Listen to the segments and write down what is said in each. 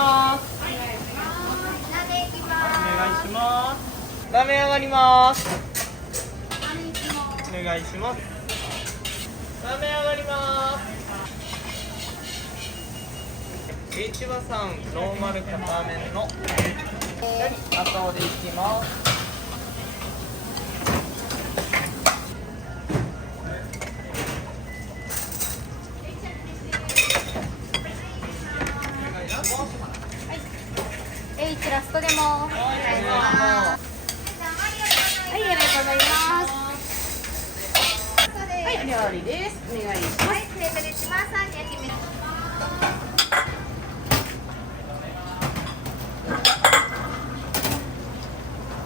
ます。お願いします。鍋いきまお願いす。します。ラーメン上がります。鍋いきます。お願いします。ラーメン上がります。H 和さんノーマル片麺の後でいきます。H ラストでも。はい、ありがとうございます。はい、お料理です。お願いします。はい、失礼します。焼き目。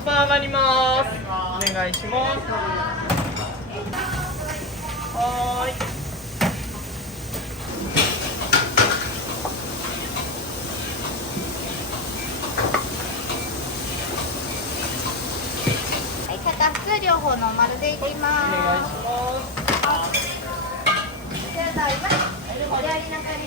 上がります。お願いします。はーい。はい、片方両方の丸でいきお願いします。ます。それではお料理中に。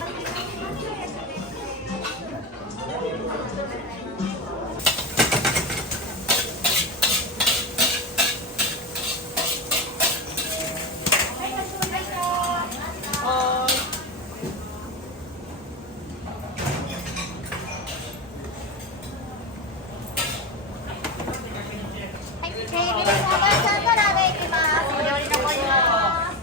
はーい。はい、テーブルサバさんから上いきます。お料理残ります。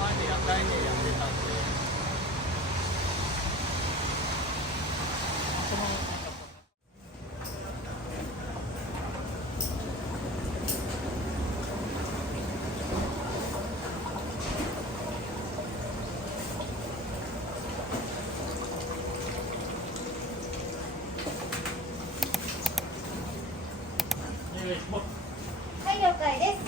前でやってたんで。はい、了解です。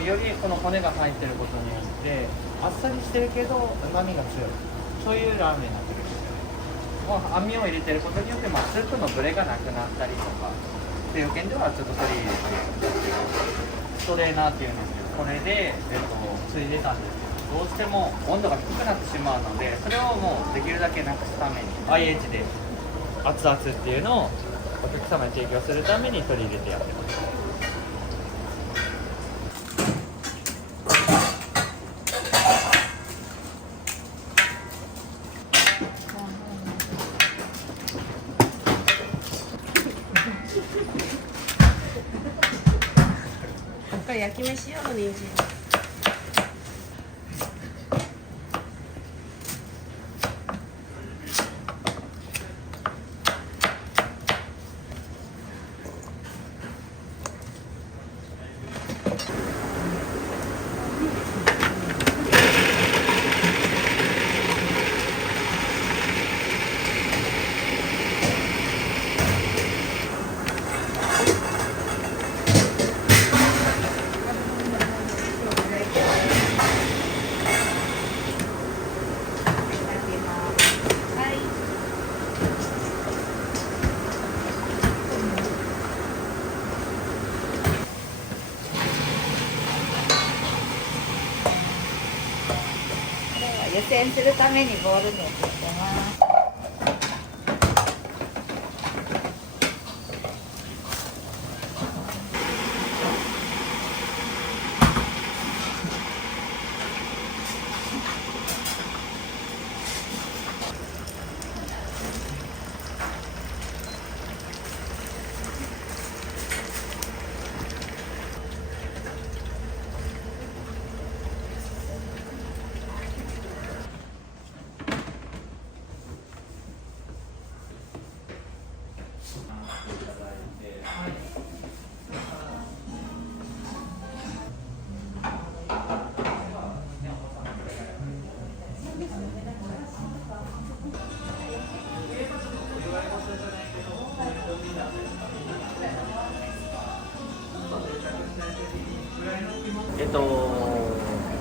よりこの骨が入ってることによってあっさりしてるけど旨味が強い、そういうラーメンになってるんですよね。もう網を入れてることによって、スープのブレがなくなったりとかっていう件ではちょっと取り入れてストレーナーっていうんですけど、これで、ついでたんですけど、どうしても温度が低くなってしまうので、それをもうできるだけなくすために IH で熱々っていうのをお客様に提供するために取り入れてやってます。これ焼き飯用の人参。践するためにボウルに移ってます。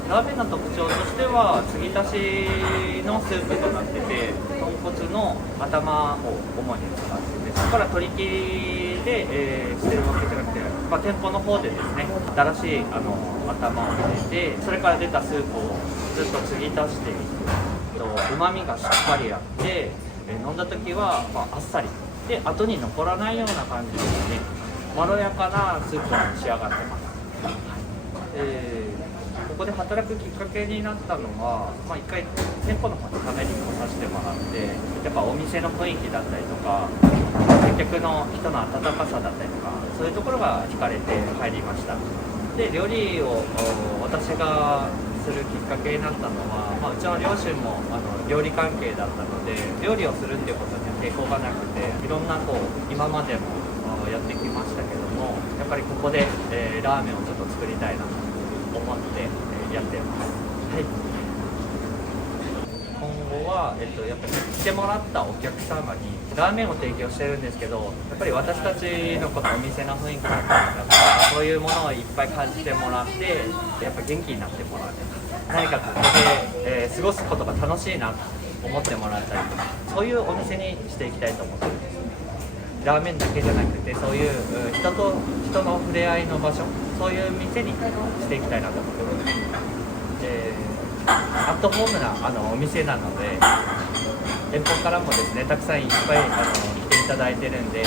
ラーメンの特徴としては継ぎ足しのスープとなってて、豚骨の頭を主に使ってて、そこから鶏切りで、してるわけじゃなくて、店舗の方でですね、新しい頭を入れて、それから出たスープをずっと継ぎ足していくと、うまみがしっかりあって、飲んだ時は、あっさりで後に残らないような感じですね。まろやかなスープに仕上がってます。ここで働くきっかけになったのは、一回店舗の方に食べに来させてもらって、やっぱお店の雰囲気だったりとか、接客の人の温かさだったりとか、そういうところが惹かれて入りました。で、料理を私がするきっかけになったのは、うちの両親も料理関係だったので、料理をするっていうことには抵抗がなくて、いろんな今までもやってきましたけども、やっぱりここで、ラーメンをちょっと作りたいなと思ってやってます。はい。今後は、やっぱり来てもらったお客様にラーメンを提供してるんですけど、やっぱり私たちのこのお店の雰囲気だったりとか、そういうものをいっぱい感じてもらって、やっぱ元気になってもらうとか、何かここで、過ごすことが楽しいなと思ってもらったりとか、そういうお店にしていきたいと思ってます。ラーメンだけじゃなくて、そういう人と人の触れ合いの場所、そういう店にしていきたいなと思ってます。アットホームなお店なので、遠方からもですね、たくさんいっぱい来ていただいてるんで、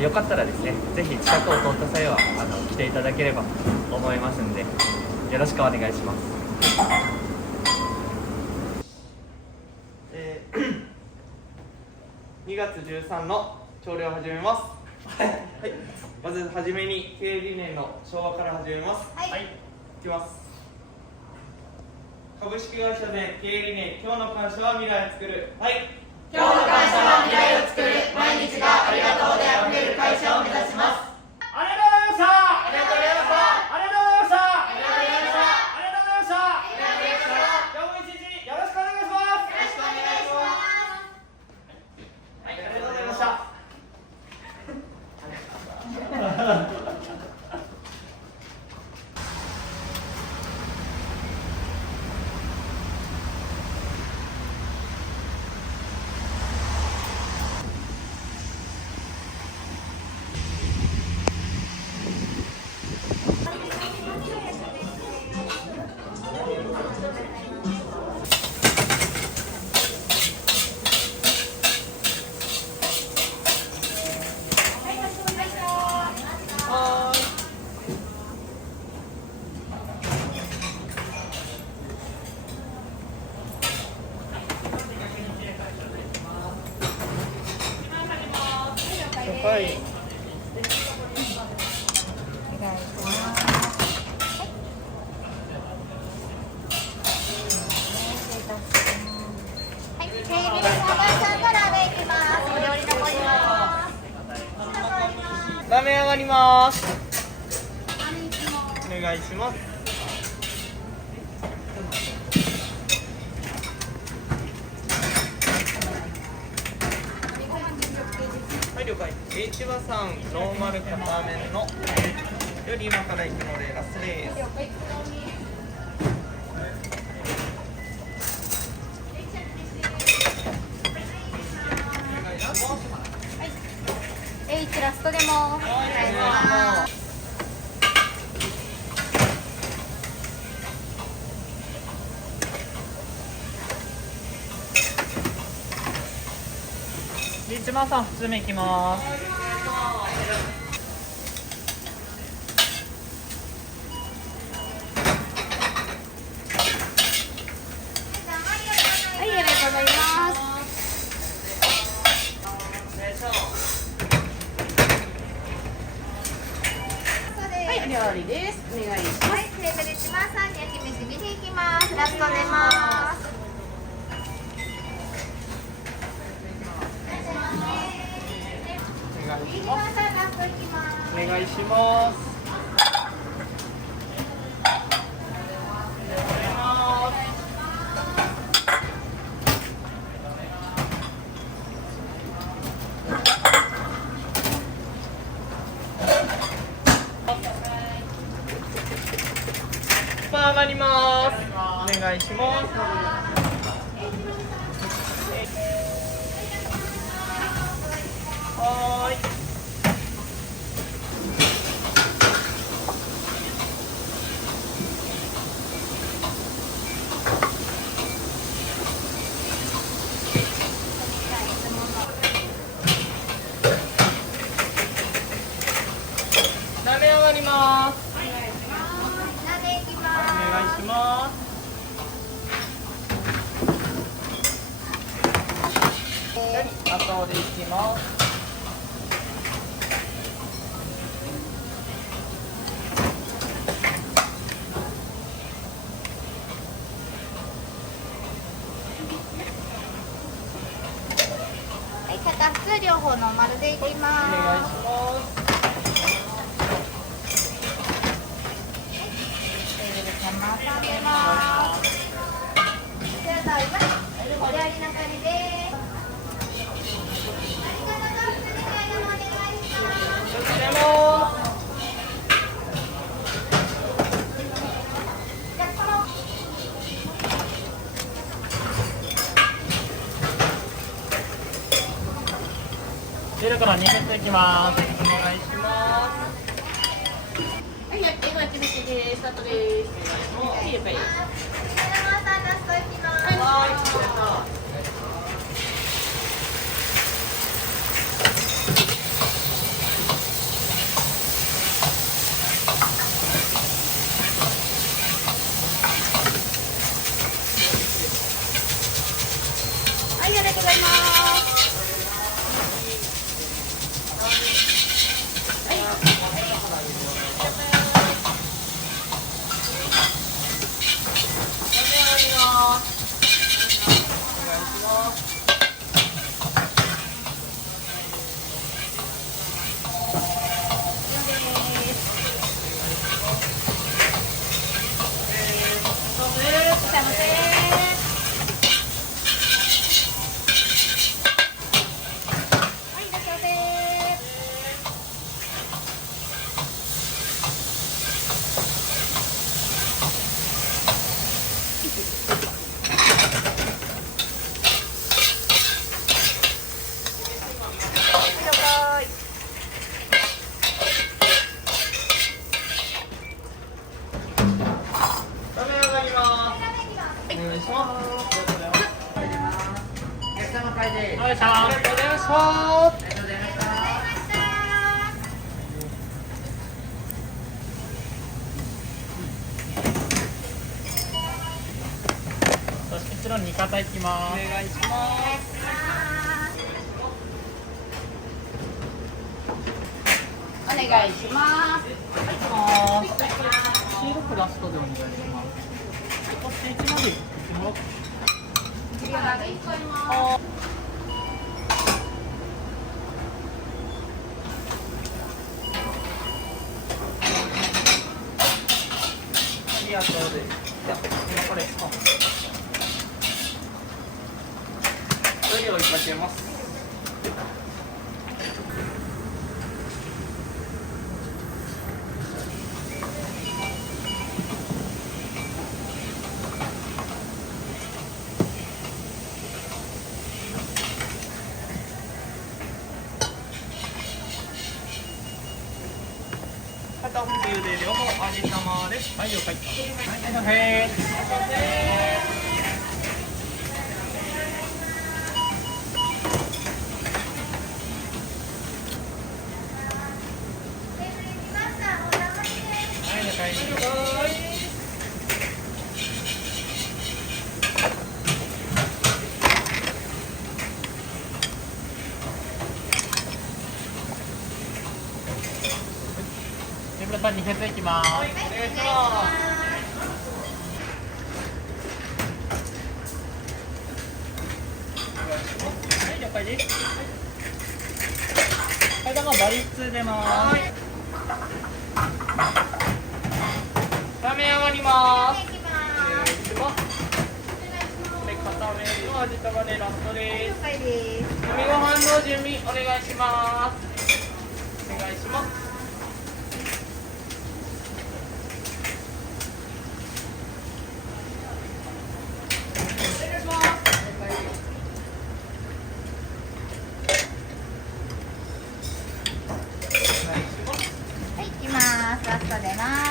よかったらですね、ぜひ近くを通った際は来ていただければと思いますんで、よろしくお願いします。2月13の朝礼を始めます。はい、まずはじめに経営理念の昭和から始めます。はい、いきます。株式会社で経営理念、今日の感謝は未来を作る。はい、今日の感謝は未来を作る。毎日がありがとうであふれる会社を目指します。ありがとうございました。ありがとうございました。ありがとうございました。ありがとうございました。ありがとうございました。ありがとうございました。今日も一日よろしくお願いします。よろしくお願いします。はい、ありがとうございました。はい。お願いします。はい、警備員さんからラーメンいきます。お料理残ります。ラーメン上がります。お願いします。はい、了解。H 和さんノーマル片麺のより今から行くのでラスです。H ラストでもお願いします。リッチマンさん普通目いきます。はい、ありがとうございます。はい、お料理です。お願いします。はい、テーブル1番さんに焼き飯見ていきます。ラスト出ます。お願いし1ます。番さんラストいきます。お願いします。まあ上がります。お願いします。はーい。鍋上がります。鍋いきおます。願いします。後でいきます。はい、片普通両方の丸でいきお願いします。ます。テーブル3番さん出ます。それではお料理係です。ありがとうございます。お願いします。こちらも。じゃあこの汁から握っていきます。お願いしまはい、焼き飯です。スタートです。お願いします。いいよ、はい。山さんラストいきます。はい、ありがとう。はい、ありがとうございます。鍋上がります。お願いします。はい、ありがとうございました。そしてこちらの煮方いきます。お願いします。お願いします。シールプラストでお願いします。そして1までいきます。ありがとうです。じゃあ、今これ。材料いただけます。片冬で両方味玉です。はい、了解。はい、パン200いきます。お願いします。はい、了解です。はい、どうもバリ2出ます。ラーメン上がります。お願いします。はい、片面の味玉でラストです。了解です。飲みご飯の準備お願いします。お願いします。はい、行きます。ラスト出ます。